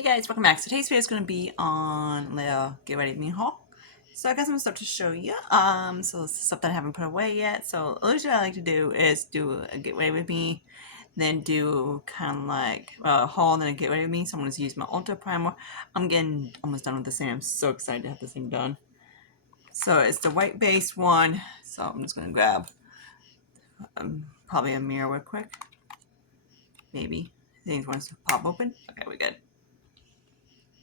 Hey guys, welcome back. So today's video is going to be on the Get Ready With Me haul. So I got some stuff to show you. So this is stuff that I haven't put away yet. So usually I like to do is do a Get Ready With Me, then do kind of like a haul, and then a Get Ready With Me. So I'm going to use my Ultra Primer. I'm getting almost done with this thing. I'm so excited to have this thing done. So it's the white base one. So I'm just going to grab probably a mirror real quick. Maybe. Things wants to pop open. Okay, we're good.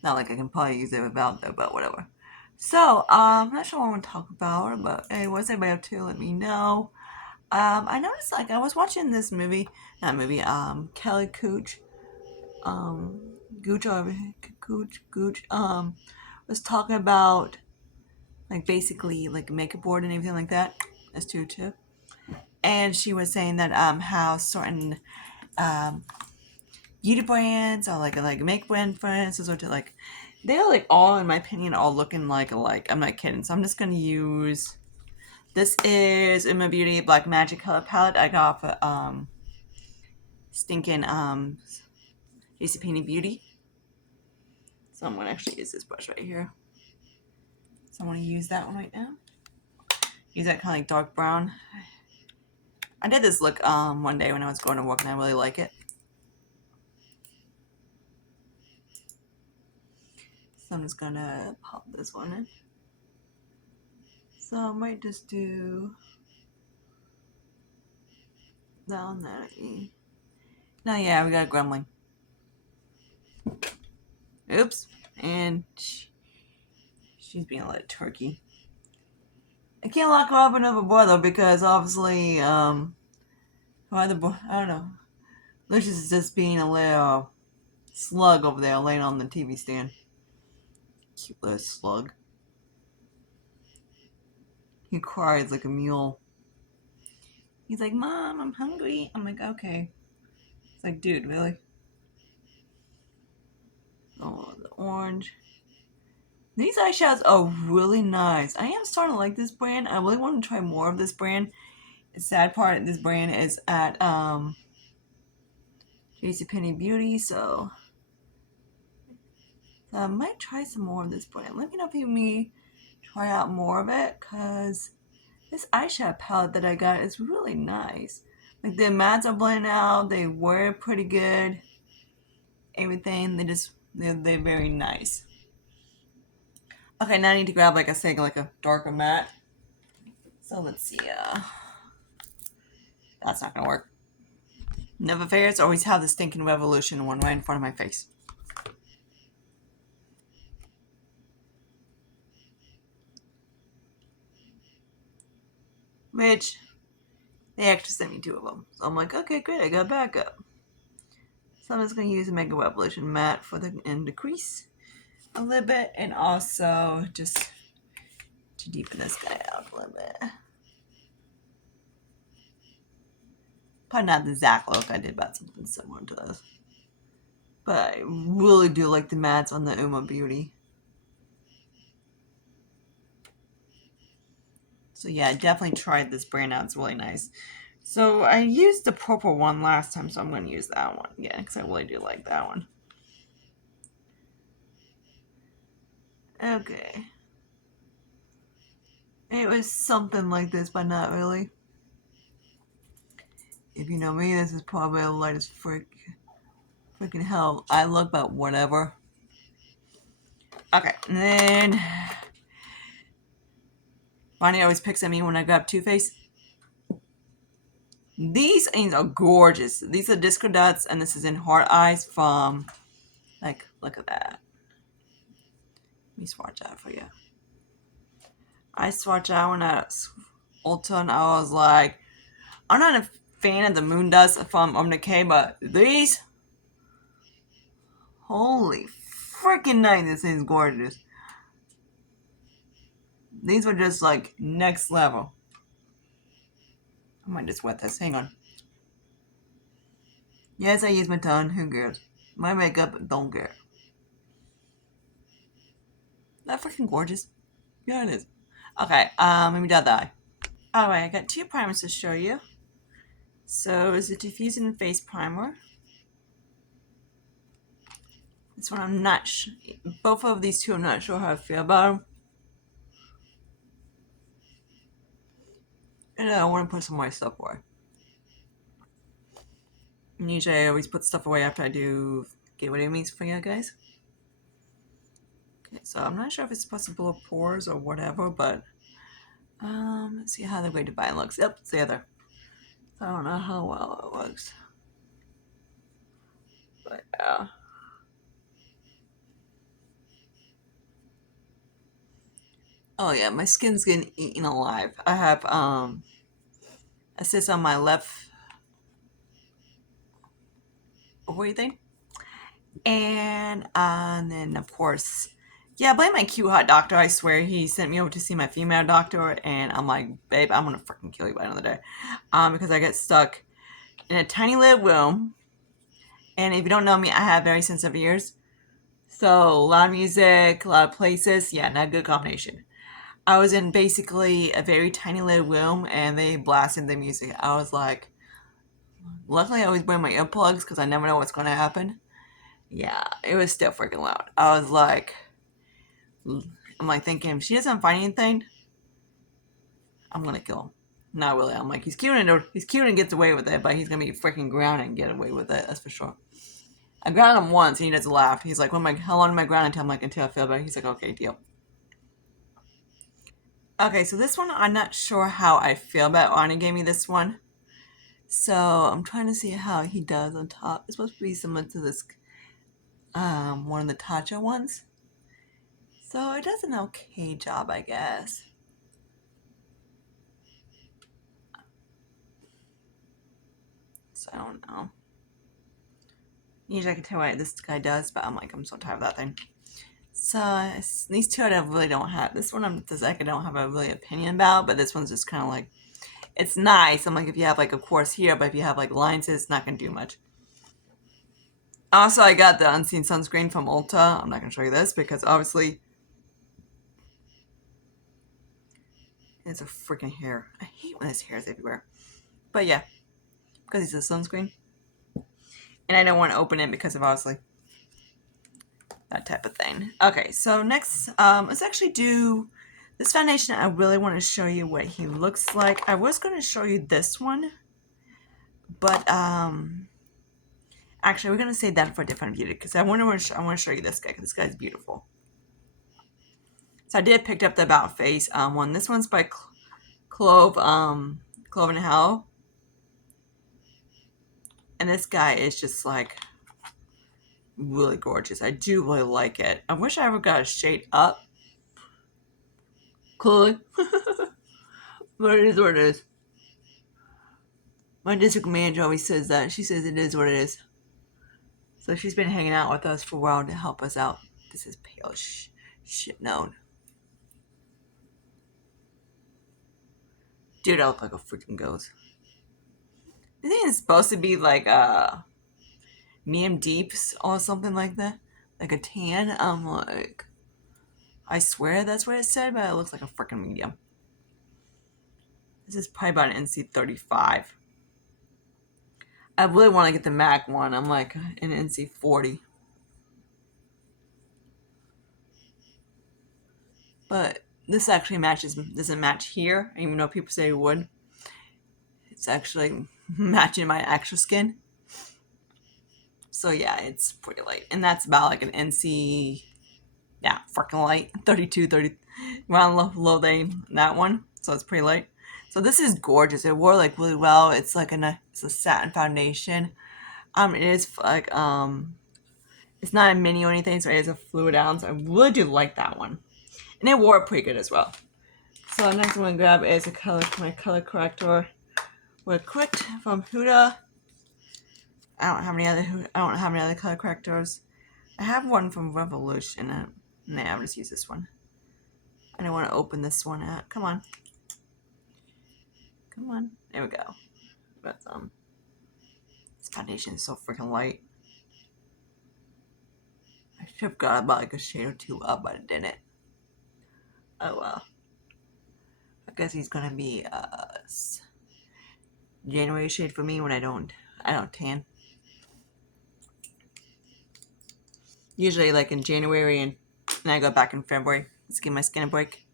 Not like I can probably use it without though, but whatever. So, I'm not sure what I want to talk about, but hey, what's everybody up to? Let me know. I noticed like I was watching this movie, not movie, Kelly Cooch, um, Gooch or Gooch, was talking about like basically like a makeup board and everything like that. That's true too. And she was saying that how certain um beauty brands or like makeup brand for instance, or to like they're like all in my opinion all looking like alike. I'm not kidding. So I'm just gonna use this is Uma Beauty Black Magic color palette I got off of stinking JCPenney Beauty. So I'm gonna actually use this brush right here. So I'm gonna use that one right now. Use that kind of like dark brown. I did this look one day when I was going to work and I really like it. So I'm just gonna pop this one in. So I might just do down that. No, yeah, we got a gremlin. Oops. And she's being a little turkey. I can't lock her up another boy though because obviously, why the boy? I don't know. Lucius is just being a little slug over there laying on the TV stand. Cute little slug. He cries like a mule. He's like, Mom, I'm hungry. I'm like, okay. It's like, dude, really? Oh, the orange. These eyeshadows are really nice. I am starting to like this brand. I really want to try more of this brand. The sad part of this brand is at JCPenney Beauty, so I might try some more of this brand. Let me know if you me try out more of it, because this eyeshadow palette that I got is really nice. Like the mattes are blending out, they wear pretty good. Everything, they're very nice. Okay, now I need to grab like a darker matte. So let's see, that's not gonna work. Never fails, always have the stinking revolution one right in front of my face. Which they actually sent me two of them. So I'm like, okay, great, I got backup. So I'm just going to use a Mega Revolution matte for the in the crease a little bit, and also just to deepen this guy out a little bit. Probably not the exact look. I did about something similar to this. But I really do like the mattes on the Uma Beauty. So yeah, I definitely tried this brand out. It's really nice. So I used the purple one last time, so I'm going to use that one again because I really do like that one. Okay. It was something like this, but not really. If you know me, this is probably the lightest freaking hell. I look about whatever. Okay, and then Bonnie always picks at me when I grab Too Faced. These things are gorgeous. These are Disco Dots, and this is in Heart Eyes from, like, look at that. Let me swatch out for you. I swatched out when I was Ulta, and I was like, I'm not a fan of the Moon Dust from Urban Decay, but these, holy freaking night, this thing's gorgeous. These were just like next level. I might just wet this. Hang on. Yes, I use my tongue. Who cares? My makeup, don't care. That freaking gorgeous. Yeah, it is. Okay, let me dot the eye. Alright, I got two primers to show you. So, it's a diffusing face primer. This one I'm not both of these two I'm not sure how I feel about them. And I want to put some more stuff away. And usually I always put stuff away after I do gateway means for you guys. Okay, so I'm not sure if it's supposed to blow up pores or whatever, but let's see how the way to buy looks. Yep, it's the other. So I don't know how well it works. But yeah. Oh yeah, my skin's getting eaten alive. I have a cyst on my left ovary thing. And then of course, yeah, I blame my cute hot doctor. I swear he sent me over to see my female doctor, and I'm like, babe, I'm gonna freaking kill you by another day, because I get stuck in a tiny little room. And if you don't know me, I have very sensitive ears, so a lot of music, a lot of places. Yeah, not a good combination. I was in basically a very tiny little room, and they blasted the music. I was like, luckily I always wear my earplugs because I never know what's gonna happen. Yeah, it was still freaking loud. I'm like thinking, if she doesn't find anything, I'm gonna kill him. Not really. I'm like, he's cute and gets away with it, but he's gonna be freaking grounded and get away with it. That's for sure. I grounded him once, and he just laughed. He's like, how long am I grounded until? I'm like, until I feel better. He's like, okay, deal. Okay, so this one, I'm not sure how I feel about. Arnie gave me this one. So I'm trying to see how he does on top. It's supposed to be similar to this, one of the Tatcha ones. So it does an okay job, I guess. So I don't know. Usually I can tell what this guy does, but I'm like, I'm so tired of that thing. So these two I really don't have. This one I don't have a really opinion about, but this one's just kind of like, it's nice. I'm like, if you have like, of course here, but if you have like lines, it's not gonna do much. Also, I got the Unseen Sunscreen from Ulta. I'm not gonna show you this because obviously it's a freaking hair. I hate when there's hairs everywhere. But yeah, because it's a sunscreen. And I don't want to open it because of obviously that type of thing. Okay, so next, let's actually do this foundation. I really want to show you what he looks like. I was going to show you this one, but actually we're going to save that for a different video because I want to show you this guy because this guy's beautiful. So I did pick up the About Face one. This one's by Clove and Hell, and this guy is just like really gorgeous. I do really like it. I wish I ever got a shade up. Cool. But it is what it is. My district manager always says that. She says it is what it is. So she's been hanging out with us for a while to help us out. This is pale shit known. Dude, I look like a freaking ghost. I think it's supposed to be like medium deeps or something like that. Like a tan. I'm like, I swear that's what it said, but it looks like a freaking medium. This is probably about an NC35. I really want to get the MAC one. I'm like an NC40. But this actually doesn't match here, even though people say it would. It's actually matching my actual skin. So yeah, it's pretty light. And that's about like an NC, yeah, freaking light. 32, 30, around low day, that one. So it's pretty light. So this is gorgeous. It wore like really well. It's like it's a satin foundation. It is like, it's not a mini or anything, so it is a fluid ounce. I really do like that one. And it wore pretty good as well. So the next one I'm gonna grab is my color corrector with Quick from Huda. I don't have any other color correctors. I have one from Revolution. Nah, I'll just use this one. I don't want to open this one out. Come on. Come on. There we go. But this foundation is so freaking light. I should have got about like a shade or two up, but I didn't. Oh well. I guess he's gonna be January shade for me when I don't tan. Usually like in January, and I go back in February. Let's give my skin a break.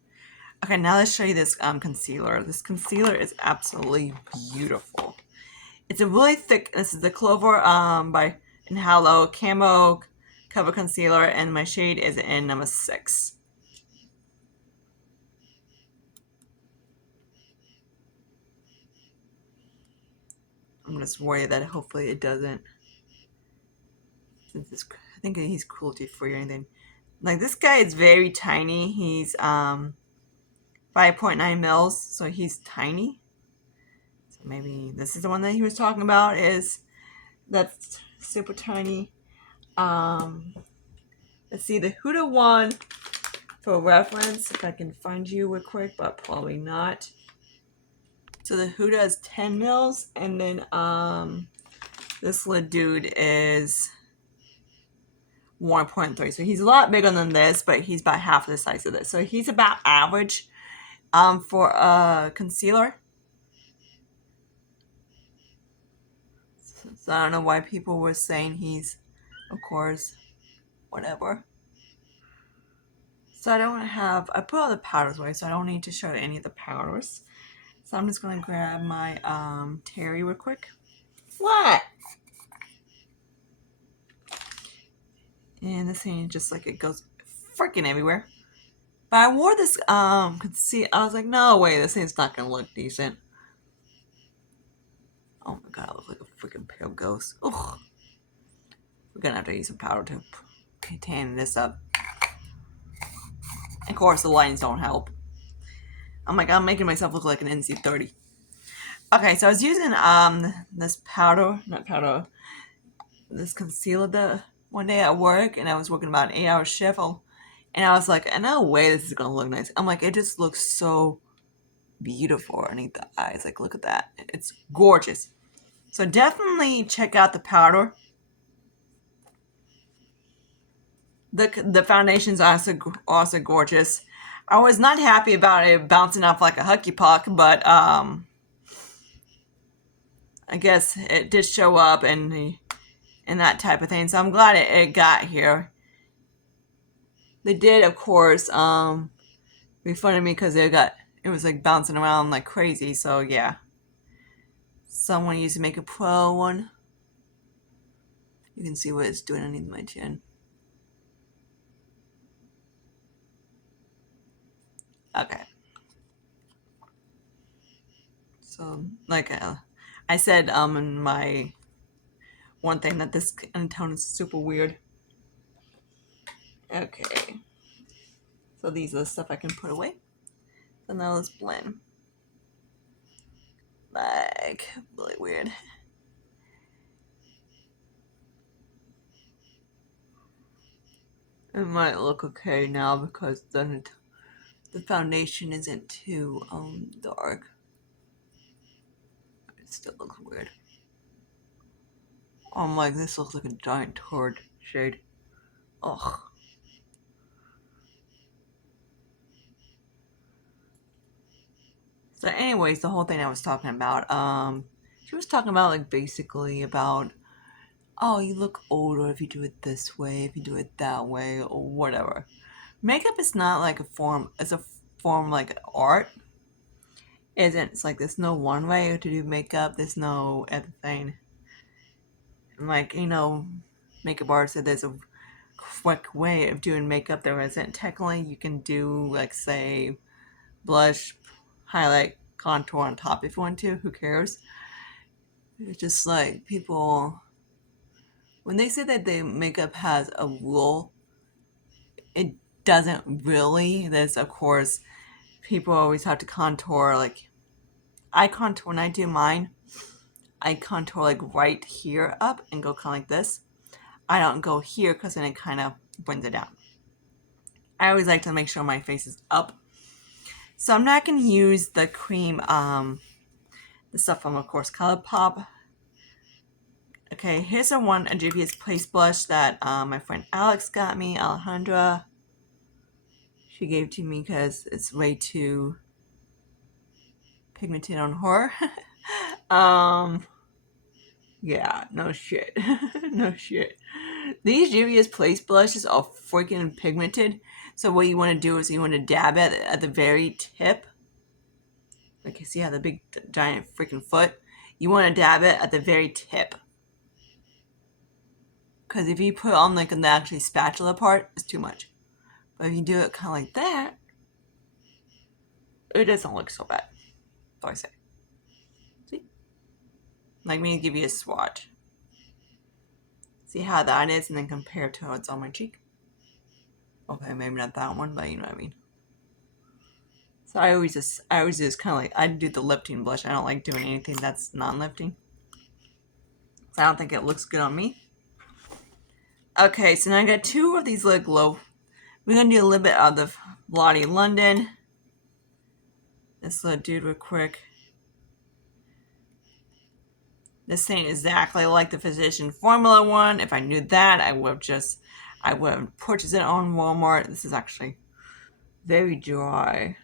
Okay, now let's show you this concealer. This concealer is absolutely beautiful. It's a really thick, this is the Clover by Inhalo Camo Cover Concealer, and my shade is in number 6. I'm just worried that hopefully it doesn't, since it's, I think he's cruelty free or anything. Like, this guy is very tiny. He's 5.9 mils, so he's tiny. So maybe this is the one that he was talking about, is that's super tiny. Let's see, the Huda one, for reference, if I can find you real quick, but probably not. So the Huda is 10 mils, and then this little dude is 1.3. So he's a lot bigger than this, but he's about half the size of this. So he's about average for a concealer. So I don't know why people were saying he's, of course, whatever. So I don't have, I put all the powders away, so I don't need to show any of the powders. So I'm just going to grab my Terry real quick. What? And this thing just like it goes freaking everywhere. But I wore this concealer. I was like, no way, this thing's not going to look decent. Oh my god, I look like a freaking pale ghost. Ugh. We're going to have to use some powder to contain this up. Of course, the lines don't help. I'm like, I'm making myself look like an NC30. Okay, so I was using this powder, not powder, this concealer one day at work, and I was working about an 8-hour shift, and I was like, no way this is gonna look nice. I'm like, it just looks so beautiful underneath the eyes. Like, look at that, it's gorgeous. So definitely check out the powder. The foundation's also gorgeous. I was not happy about it bouncing off like a hucky puck, but I guess it did show up and that type of thing. So I'm glad it got here. They did, of course, refunded me because it was like bouncing around like crazy. So yeah, someone used to make a pro one. You can see what it's doing underneath my chin. Okay. So like I said in my one thing that this tone is super weird. Okay. So these are the stuff I can put away. So now let's blend. Like, really weird. It might look okay now because then the foundation isn't too dark. It still looks weird. I'm like, this looks like a giant turd shade. Ugh. So anyways, the whole thing I was talking about, she was talking about like basically about, oh, you look older if you do it this way, if you do it that way, or whatever. Makeup is not like a form, it's a form like art. Isn't, it's like there's no one way to do makeup, there's no other thing. Like, makeup artists said there's a quick way of doing makeup. There isn't. Technically, you can do like, say, blush, highlight, contour on top if you want to. Who cares? It's just like people, when they say that the makeup has a rule, it doesn't really. There's, of course, people always have to contour. Like, I contour when I do mine. I contour like right here up and go kind of like this. I don't go here because then it kind of brings it down. I always like to make sure my face is up. So I'm not going to use the cream, the stuff from, of course, ColourPop. Okay, here's a Juvia's Place blush that my friend Alex got me, Alejandra. She gave to me because it's way too pigmented on her. Yeah, no shit. No shit. These Juvia's Place blushes are freaking pigmented. So what you want to do is you want to dab it at the very tip. Like you see how the big giant freaking foot? You want to dab it at the very tip. Because if you put on like the actually spatula part, it's too much. But if you do it kind of like that, it doesn't look so bad. So I say. See? Like me to give you a swatch. See how that is and then compare it to how it's on my cheek. Okay, maybe not that one, but you know what I mean. So I always just kind of like, I do the lifting blush. I don't like doing anything that's non-lifting. So I don't think it looks good on me. Okay, so now I got two of these lip glow. We're going to do a little bit of the Lottie London. This little dude real quick. This ain't exactly like the Physician Formula one. If I knew that, I would have purchased it on Walmart. This is actually very dry.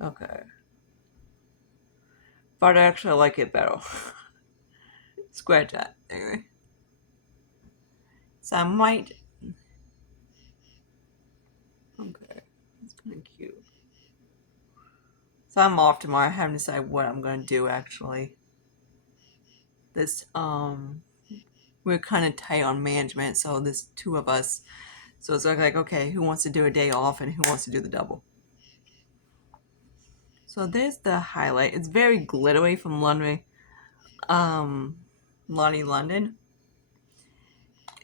Okay. But I actually like it better. Scratch that. Anyway. So I might... Okay. That's kind of cute. So I'm off tomorrow. I haven't decided what I'm going to do, actually. This, we're kind of tight on management, so there's two of us. So it's like, okay, who wants to do a day off and who wants to do the double? So there's the highlight. It's very glittery from Lottie London.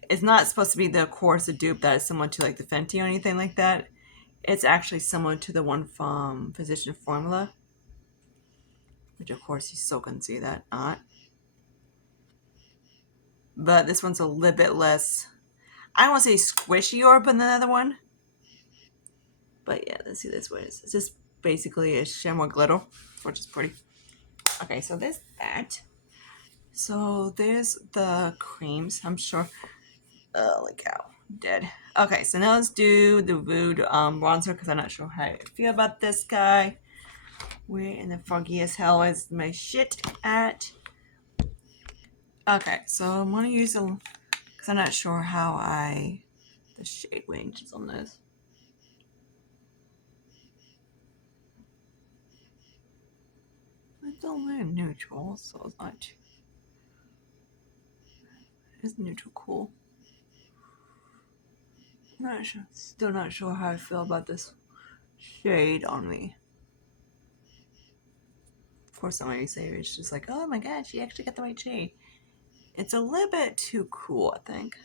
It's not supposed to be the, of course, a dupe that is similar to like the Fenty or anything like that. It's actually similar to the one from Physician Formula. Which, of course, you still can see that. Not. But this one's a little bit less, I don't want to say squishier than the other one. But yeah, let's see this one. It's just basically a shimmer glitter, which is pretty. Okay, so there's that. So there's the creams. I'm sure. Holy cow. Dead. Okay, so now let's do the Vood bronzer because I'm not sure how I feel about this guy. Where in the foggy as hell is my shit at? Okay, so I'm going to use a... because I'm not sure how the shade ranges on this. It's only neutral, so it's not too... It's neutral cool. I'm not sure. Still not sure how I feel about this shade on me. For some of you say it's just like, oh my god, she actually got the right shade. It's a little bit too cool, I think.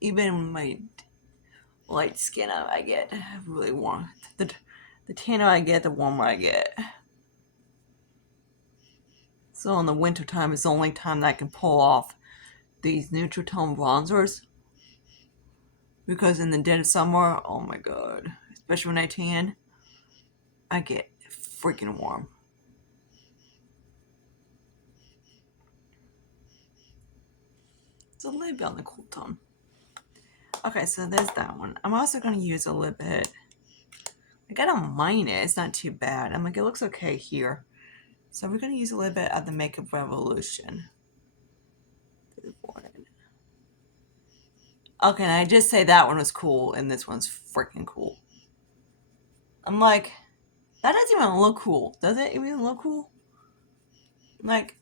Even my light skin I get really warm. The tanner I get, the warmer I get. So in the winter time is the only time that I can pull off these neutral tone bronzers. Because in the dead of summer, oh my god, especially when I tan, I get freaking warm. It's a little bit on the cool tone. Okay, so there's that one. I'm also going to use a little bit. Like, I don't mind it. It's not too bad. I'm like, it looks okay here. So we're going to use a little bit of the Makeup Revolution. Okay, and I just say that one was cool, and this one's freaking cool. I'm like, that doesn't even look cool. Does it even look cool? Like,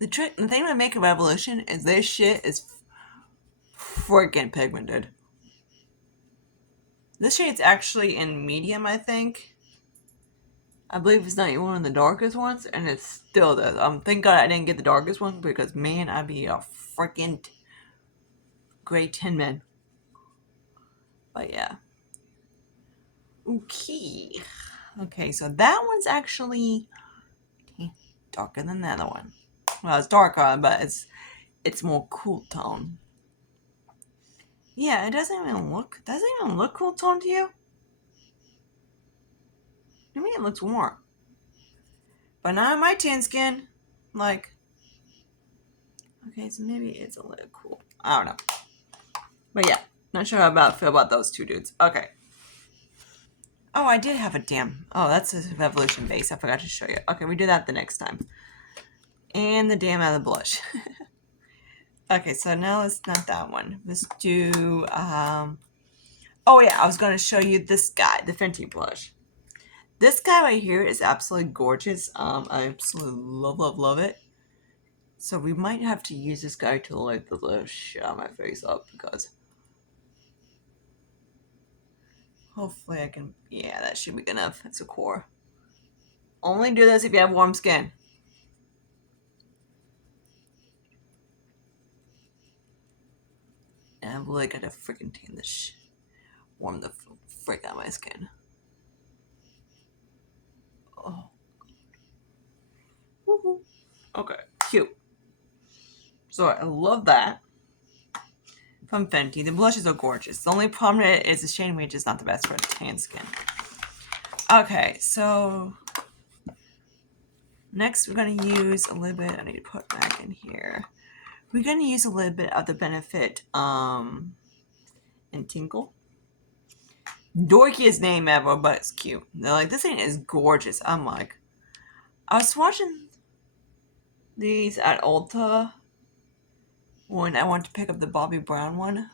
the thing with Makeup Revolution is this shit is freaking pigmented. This shade's actually in medium, I think. I believe it's not even one of the darkest ones, and it still does. Thank God I didn't get the darkest one, because, man, I'd be a freaking great Tin Man. But, yeah. Okay, so that one's actually darker than the other one. Well, it's darker, but it's more cool tone. Yeah, it doesn't even look cool tone to you? To me, it looks warm. But not on my tan skin. Like, okay, so maybe it's a little cool. I don't know. But yeah, not sure how I feel about those two dudes. Okay. Oh, I did have a damn. Oh, that's a Revolution base. I forgot to show you. Okay, we do that the next time. And the damn out of the blush. Okay, so now it's not that one. Let's do, oh yeah, I was going to show you this guy, the Fenty blush. This guy right here is absolutely gorgeous. I absolutely love, love, love it. So we might have to use this guy to light the little shit on my face up because hopefully I can, yeah, that should be good enough. It's a core. Only do this if you have warm skin. And I really gotta freaking tan this warm the frick out of my skin. Oh. Woohoo. Okay, cute. So I love that. From Fenty. The blushes are gorgeous. The only problem is the shade range is not the best for tan skin. Okay, so next we're going to use a little bit, I need to put back in here. We're going to use a little bit of the Benefit and Tinkle. Dorkiest name ever, but it's cute. They're like, this thing is gorgeous. I'm like, I was watching these at Ulta when I went to pick up the Bobbi Brown one.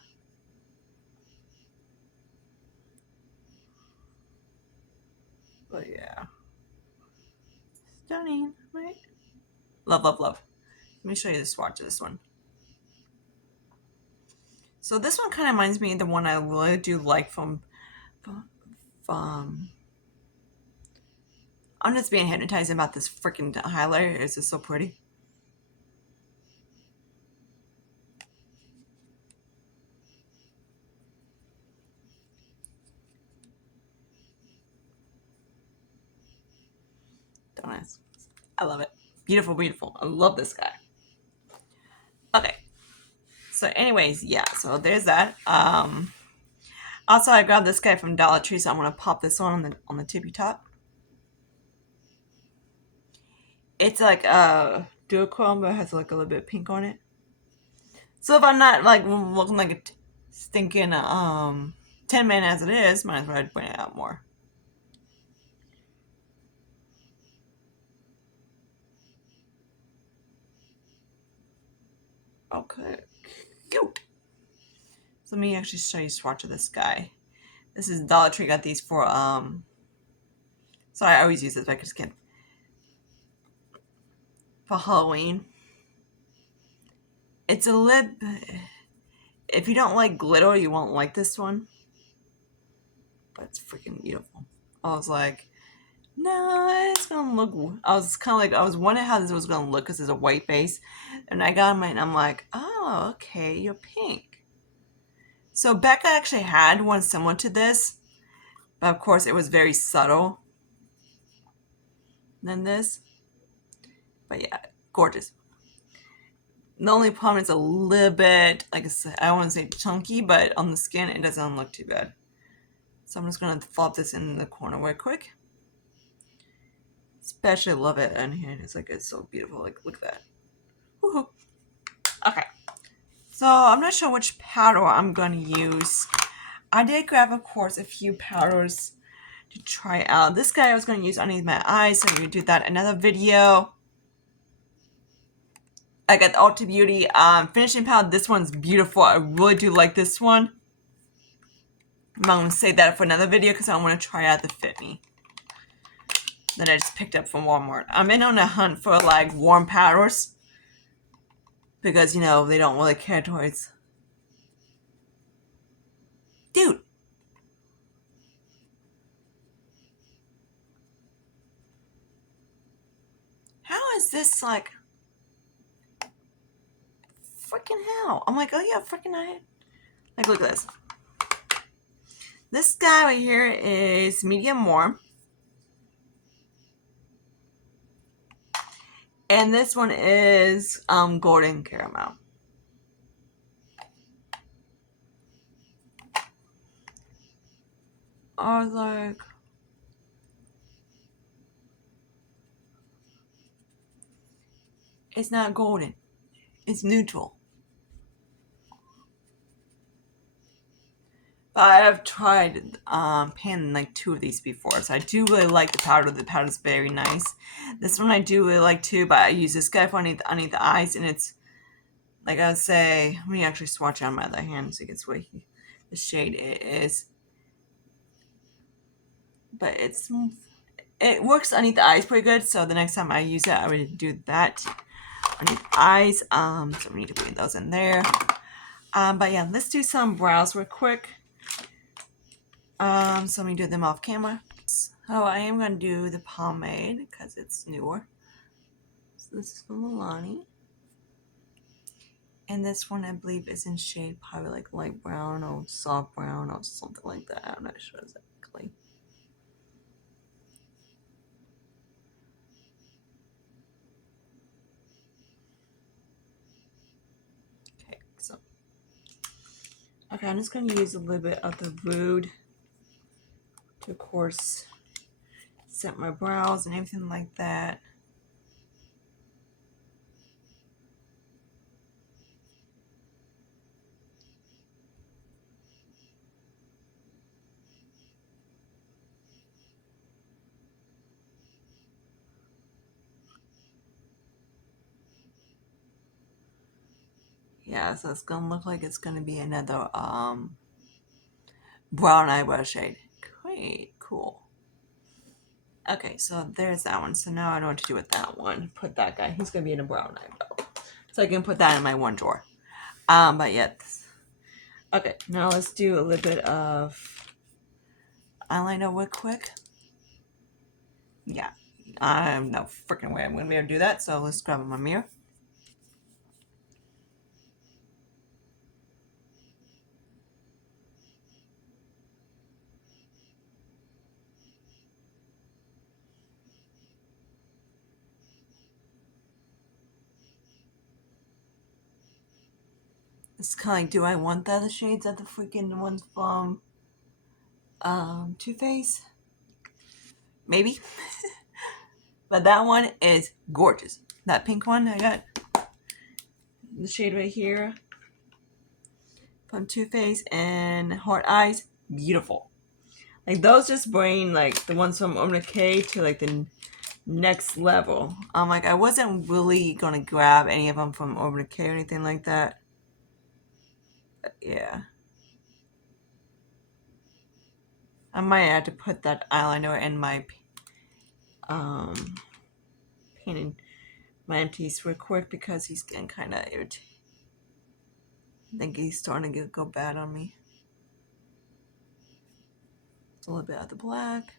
But yeah. Stunning, right? Love, love, love. Let me show you the swatch of this one. So this one kind of reminds me of the one I really do like from I'm just being hypnotized about this freaking highlighter. It's just so pretty. Don't ask. I love it. Beautiful, beautiful. I love this guy. Okay. So anyways, yeah, so there's that. Also I grabbed this guy from Dollar Tree, so I'm gonna pop this one on the tippy top. It's like a duochrome, but it has like a little bit of pink on it. So if I'm not like looking like a stinking 10-man as it is, might as well bring it out more. Okay, cute. So let me actually show you a swatch of this guy. This is Dollar Tree. Got these for sorry, I always use this, but I just can't. For Halloween. It's a lip. If you don't like glitter, you won't like this one. But it's freaking beautiful. I was like, no, it's gonna look. I was kind of like, I was wondering how this was gonna look because it's a white base, and I got mine, and I'm like, oh, okay, you're pink. So Becca actually had one similar to this, but of course it was very subtle than this. But yeah, gorgeous. The only problem is a little bit, like I said, I don't want to say chunky, but on the skin it doesn't look too bad. So I'm just gonna flop this in the corner real quick. Especially love it in here. It's so beautiful. Like look at that. Woohoo. Okay. So I'm not sure which powder I'm gonna use. I did grab, of course, a few powders to try out. This guy I was gonna use underneath my eyes, so I'm gonna do that in another video. I got the Ulta Beauty finishing powder. This one's beautiful. I really do like this one. I'm going to save that for another video because I want to try out the Fit Me that I just picked up from Walmart. I'm in on a hunt for like warm powders because, you know, they don't really care towards. Dude. How is this like freaking hell? I'm like, oh yeah, freaking I. Like, look at this. This guy right here is medium warm. And this one is golden caramel. I was like, it's not golden. It's neutral. But I have tried panning like 2 of these before, so I do really like the powder. The powder is very nice. This one I do really like too, but I use this guy for underneath the eyes, and it's like I would say. Let me actually swatch it on my other hand so you can see what the shade is. But it works underneath the eyes pretty good. So the next time I use it, I would do that underneath the eyes. So we need to put those in there. But yeah, let's do some brows real quick. So let me do them off camera. So I am going to do the pomade because it's newer. So this is from Milani. And this one I believe is in shade probably like light brown or soft brown or something like that. I'm not sure exactly. Okay, so okay, I'm just going to use a little bit of the Rude to, of course, set my brows and everything like that. Yeah, so it's going to look like it's going to be another brown eyebrow shade. Great, cool. Okay, so there's that one. So now I know what to do with that one. Put that guy. He's going to be in a brown eyebrow. So I can put that in my one drawer. But yeah. Okay, now let's do a little bit of eyeliner real quick. Yeah, no freaking way I'm going to be able to do that. So let's grab my mirror. It's kind of like, do I want the other shades of the freaking ones from Too Faced? Maybe. But that one is gorgeous. That pink one I got, the shade right here from Too Faced and Heart Eyes, beautiful. Like those just bring like the ones from Urban Decay to like the next level. Like I wasn't really gonna grab any of them from Urban Decay or anything like that. But yeah, I might have to put that eyeliner in my um painted my empties real quick because he's getting kind of irritated. I think he's starting to go bad on me. It's a little bit of the black.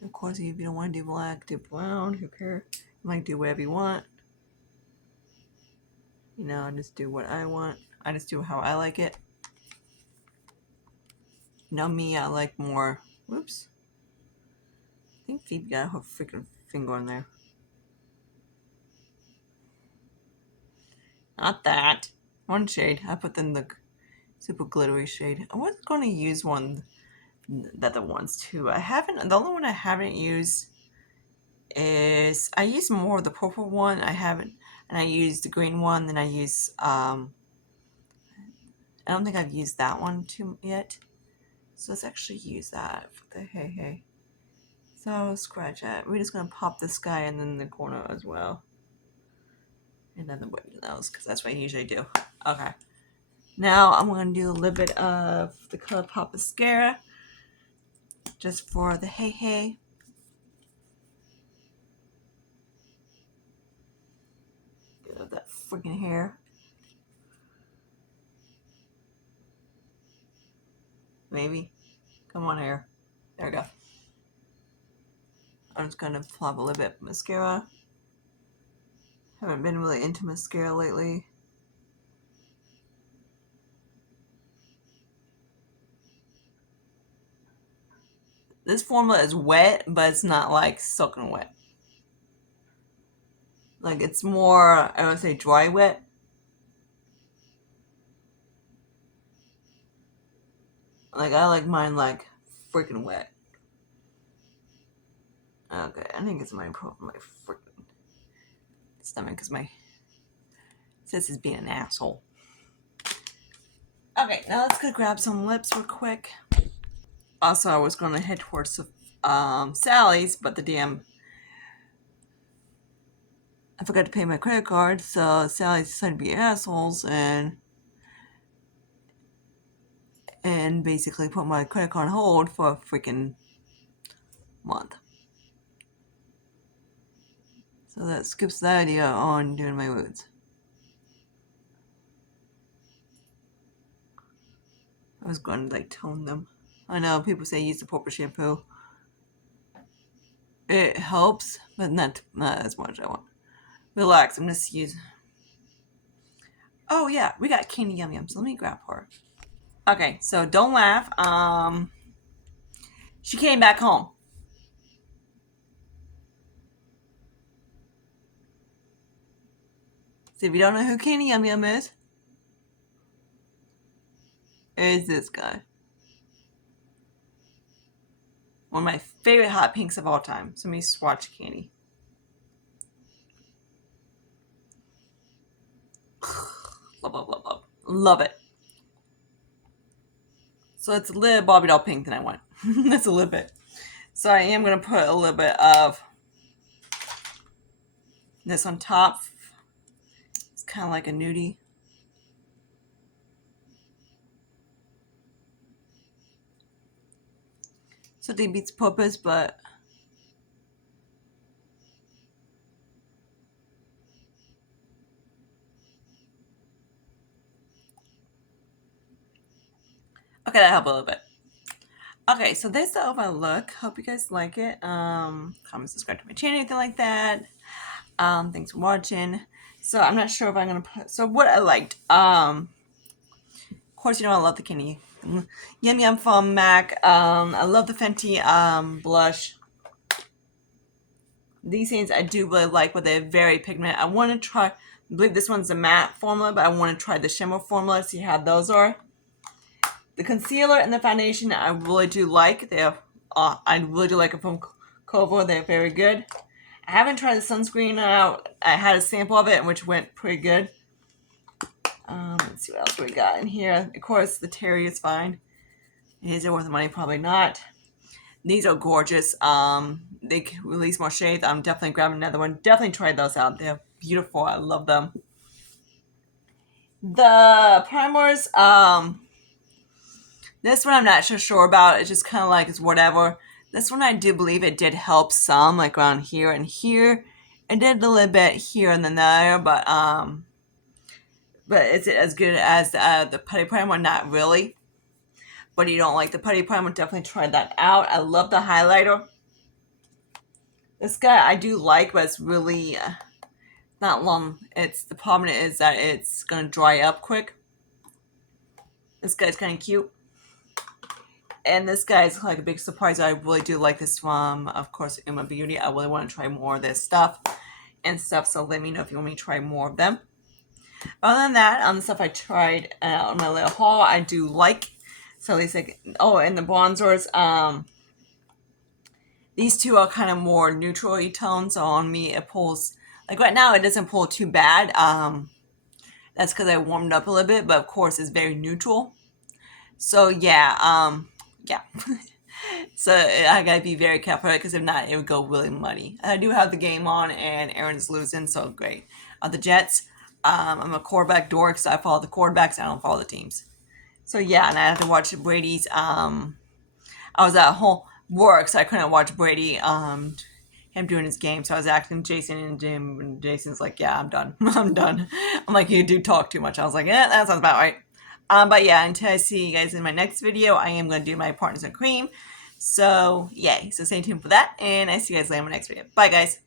Of course, if you don't want to do black, do brown. Who cares? You might do whatever you want. You know, I just do what I want. I just do how I like it. You know me, I like more. Whoops. I think Phoebe got her freaking finger in there. Not that. One shade. I put in the super glittery shade. I was going to use one, the other ones too. I haven't. The only one I haven't used is I use more of the purple one. I haven't, and I use the green one. Then I use I don't think I've used that one too yet. So let's actually use that for the hey. So scratch that. We're just gonna pop this guy in the corner as well. And then the button nose, because that's what I usually do. Okay. Now I'm gonna do a little bit of the Color Pop mascara. Just for the hey. Get out that freaking hair. Maybe. Come on, hair. There we go. I'm just gonna plop a little bit of mascara. Haven't been really into mascara lately. This formula is wet, but it's not like soaking wet. Like it's more, I don't say dry wet. Like I like mine like freaking wet. Okay, I think it's my problem, my freaking stomach, because my sis is being an asshole. Okay, now let's go grab some lips real quick. Also, I was going to head towards Sally's, but I forgot to pay my credit card, so Sally's decided to be assholes and basically put my credit card on hold for a freaking month. So that skips the idea on doing my moods. I was going to tone them. I know people say use the proper shampoo. It helps, but not as much as I want. Relax, I'm just using. Oh yeah, we got Candy Yum Yum, so let me grab her. Okay, so don't laugh. She came back home. So if you don't know who Candy Yum Yum is this guy. One of my favorite hot pinks of all time. So let me swatch Candy. Love, love, love, love. Love it. So it's a little Bobby doll pink that I want. That's a little bit. So I am going to put a little bit of this on top. It's kind of like a nudie. So they beats purpose, but okay, that helped a little bit. Okay, so there's the overall look. Hope you guys like it. Comment, subscribe to my channel, anything like that. Thanks for watching. So I'm not sure if I'm gonna put. So what I liked. Of course, you know I love the Candy Yum Yum from MAC. I love the Fenty blush. These things I do really like, but they're very pigmented. I want to try. I believe this one's a matte formula, but I want to try the shimmer formula. See how those are. The concealer and the foundation I really do like. I really do like it from Kovo. They're very good. I haven't tried the sunscreen out. I had a sample of it, which went pretty good. Let's see what else we got in here. Of course, the Terry is fine. Is it worth the money? Probably not. These are gorgeous. They release more shades. I'm definitely grabbing another one. Definitely try those out. They're beautiful. I love them. The primers, this one I'm not so sure about. It's just kind of like it's whatever. This one I do believe it did help some, like around here and here. It did a little bit here and then there, but is it as good as the putty primer? Not really. But you don't like the putty primer, definitely try that out. I love the highlighter. This guy I do like, but it's really not long. The problem is that it's gonna dry up quick. This guy's kind of cute. And this guy's like a big surprise. I really do like this from, of course, Uma Beauty. I really want to try more of this stuff and stuff. So let me know if you want me to try more of them. Other than that, the stuff I tried on my little haul, I do like. So at least and the bronzers. These two are kind of more neutral tones. So on me, it pulls, like right now, it doesn't pull too bad. That's because I warmed up a little bit, but of course, it's very neutral. So yeah, yeah. So I gotta be very careful because if not, it would go really muddy. I do have the game on, and Aaron's losing, so great. The Jets. I'm a quarterback dork, so I follow the quarterbacks. I don't follow the teams. So yeah, and I have to watch Brady's. I was at home work, so I couldn't watch Brady. Him doing his game, so I was asking Jason and Jim, and Jason's like, "Yeah, I'm done. I'm done." I'm like, "You do talk too much." I was like, "Yeah, that sounds about right." But yeah, until I see you guys in my next video, I am going to do my Partners in Cream. So, yay. So stay tuned for that, and I see you guys later in my next video. Bye, guys.